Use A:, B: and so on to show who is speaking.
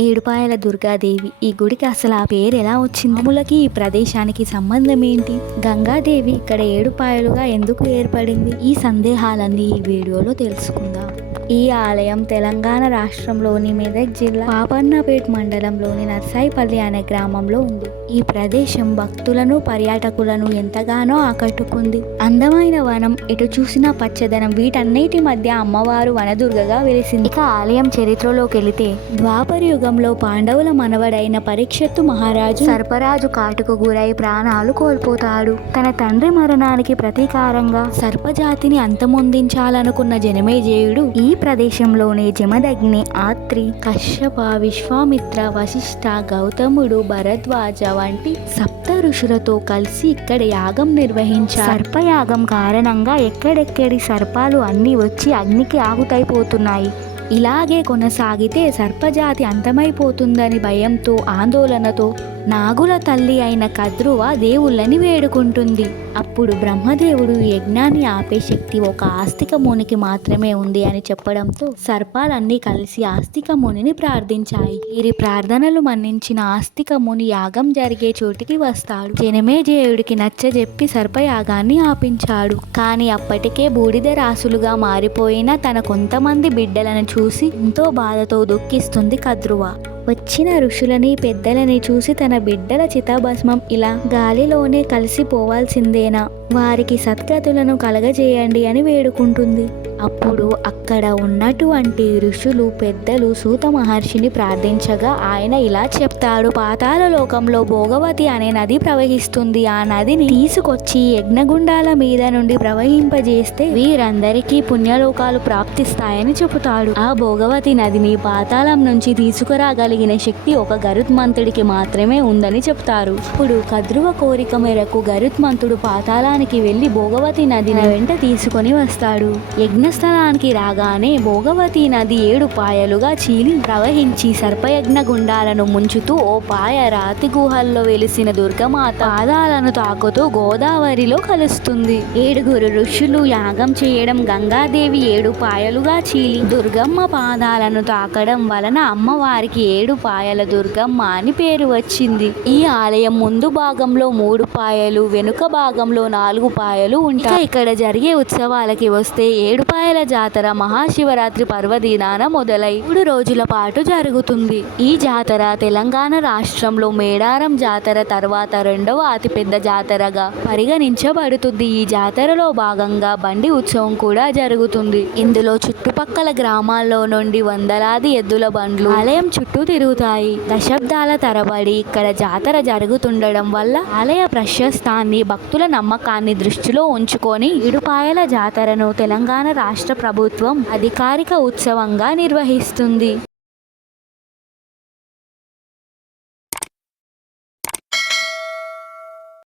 A: ఏడుపాయల దుర్గాదేవి. ఈ గుడికి అసలు ఆ పేరు ఎలా వచ్చింది? అమ్ములకి ఈ ప్రదేశానికి సంబంధం ఏంటి? గంగాదేవి ఇక్కడ ఏడుపాయలుగా ఎందుకు ఏర్పడింది? ఈ సందేహాలన్నీ ఈ వీడియోలో తెలుసుకుందాం. ఈ ఆలయం తెలంగాణ రాష్ట్రంలోని మెదక్ జిల్లా పాపన్నపేట్ మండలంలోని నర్సాయిపల్లి అనే గ్రామంలో ఉంది. ఈ ప్రదేశం భక్తులను పర్యాటకులను ఎంతగానో ఆకట్టుకుంది. అందమైన వనం ఎటు చూసినా పచ్చదనం వీటన్నిటి మధ్య అమ్మవారు వనదుర్గగా వెలిసింది. ఇక ఆలయం చరిత్రలోకి వెళితే ద్వాపర యుగంలో పాండవుల మనవడైన పరీక్షత్తు మహారాజు సర్పరాజు కాటుకు గురై ప్రాణాలు కోల్పోతాడు. తన తండ్రి మరణానికి ప్రతీకారంగా సర్పజాతిని అంతమొందించాలనుకున్న జనమేజయుడు ఈ ప్రదేశంలోనే జమదగ్ని ఆత్రి కశ్యప విశ్వామిత్ర వశిష్ఠ గౌతముడు భరద్వాజ వంటి సప్త ఋషులతో కలిసి ఇక్కడ యాగం నిర్వహించారు. సర్పయాగం కారణంగా ఎక్కడెక్కడి సర్పాలు అన్నీ వచ్చి అగ్నికి ఆహుతైపోతున్నాయి. ఇలాగే కొనసాగితే సర్పజాతి అంతమైపోతుందని భయంతో ఆందోళనతో నాగుల తల్లి అయిన కద్రువ దేవుళ్ళని వేడుకుంటుంది. అప్పుడు బ్రహ్మదేవుడు యజ్ఞాన్ని ఆపే శక్తి ఒక ఆస్తిక మునికి మాత్రమే ఉంది అని చెప్పడంతో సర్పాలన్నీ కలిసి ఆస్తిక మునిని ప్రార్థించాయి. వీరి ప్రార్థనలు మన్నించిన ఆస్తిక ముని యాగం జరిగే చోటికి వస్తాడు. జనమేజేయుడికి నచ్చజెప్పి సర్పయాగాన్ని ఆపించాడు. కానీ అప్పటికే బూడిద రాసులుగా మారిపోయిన తన కొంతమంది బిడ్డలను చూసి ఎంతో బాధతో దుఃఖిస్తుంది కద్రువ. వచ్చిన ఋషులని పెద్దలని చూసి తన బిడ్డల చితాభస్మం ఇలా గాలిలోనే కలిసిపోవాల్సిందేనా? వారికి సత్గతులను కలగజేయండి అని వేడుకుంటుంది. అప్పుడు అక్కడ ఉన్నటువంటి ఋషులు పెద్దలు సూత మహర్షిని ప్రార్థించగా ఆయన ఇలా చెప్తాడు పాతాల లోకంలో భోగవతి అనే నది ప్రవహిస్తుంది. ఆ నదిని తీసుకొచ్చి యజ్ఞగుండాల మీద నుండి ప్రవహింపజేస్తే వీరందరికీ పుణ్యలోకాలు ప్రాప్తిస్తాయని చెబుతాడు. ఆ భోగవతి నదిని పాతాళం నుంచి తీసుకురాగలిగిన శక్తి ఒక గరుత్మంతుడికి మాత్రమే ఉందని చెప్తారు ఇప్పుడు కద్రువ కోరిక మేరకు గరుత్మంతుడు పాతాళానికి వెళ్ళి భోగవతి నదిని వెంట తీసుకొని వస్తాడు. యజ్ఞ స్థలానికి రాగానే భోగవతి నది ఏడు పాయలుగా చీలి ప్రవహించి సర్పయజ్ఞ గుండాలను ముంచుతూ ఓ పాయ రాతి గుహల్లో వెలిసిన దుర్గమాత పాదాలను తాకుతూ గోదావరిలో కలుస్తుంది. ఏడుగురు ఋషులు యాగం చేయడం గంగాదేవి ఏడు పాయలుగా చీలి దుర్గమ్మ పాదాలను తాకడం వలన అమ్మవారికి ఏడు పాయల దుర్గమ్మ అని పేరు వచ్చింది. ఈ ఆలయం ముందు భాగంలో మూడు పాయలు వెనుక భాగంలో నాలుగు పాయలు ఉంటాయి. ఇక్కడ జరిగే ఉత్సవాలకి వస్తే ఏడుపాయల జాతర మహాశివరాత్రి పర్వదినాన మొదలై మూడు రోజుల పాటు జరుగుతుంది. ఈ జాతర తెలంగాణ రాష్ట్రంలో మేడారం జాతర తర్వాత రెండవ అతిపెద్ద జాతరగా పరిగణించబడుతుంది. ఈ జాతరలో భాగంగా బండి ఉత్సవం కూడా జరుగుతుంది. ఇందులో చుట్టుపక్కల గ్రామాల్లో నుండి వందలాది ఎద్దుల బండ్లు ఆలయం చుట్టూ తిరుగుతాయి. దశాబ్దాల తరబడి ఇక్కడ జాతర జరుగుతుండడం వల్ల ఆలయ ప్రశస్తాన్ని భక్తుల నమ్మకాన్ని దృష్టిలో ఉంచుకొని ఇడుపాయల జాతరను తెలంగాణ రాష్ట్ర ప్రభుత్వం అధికారిక ఉత్సవంగా నిర్వహిస్తుంది.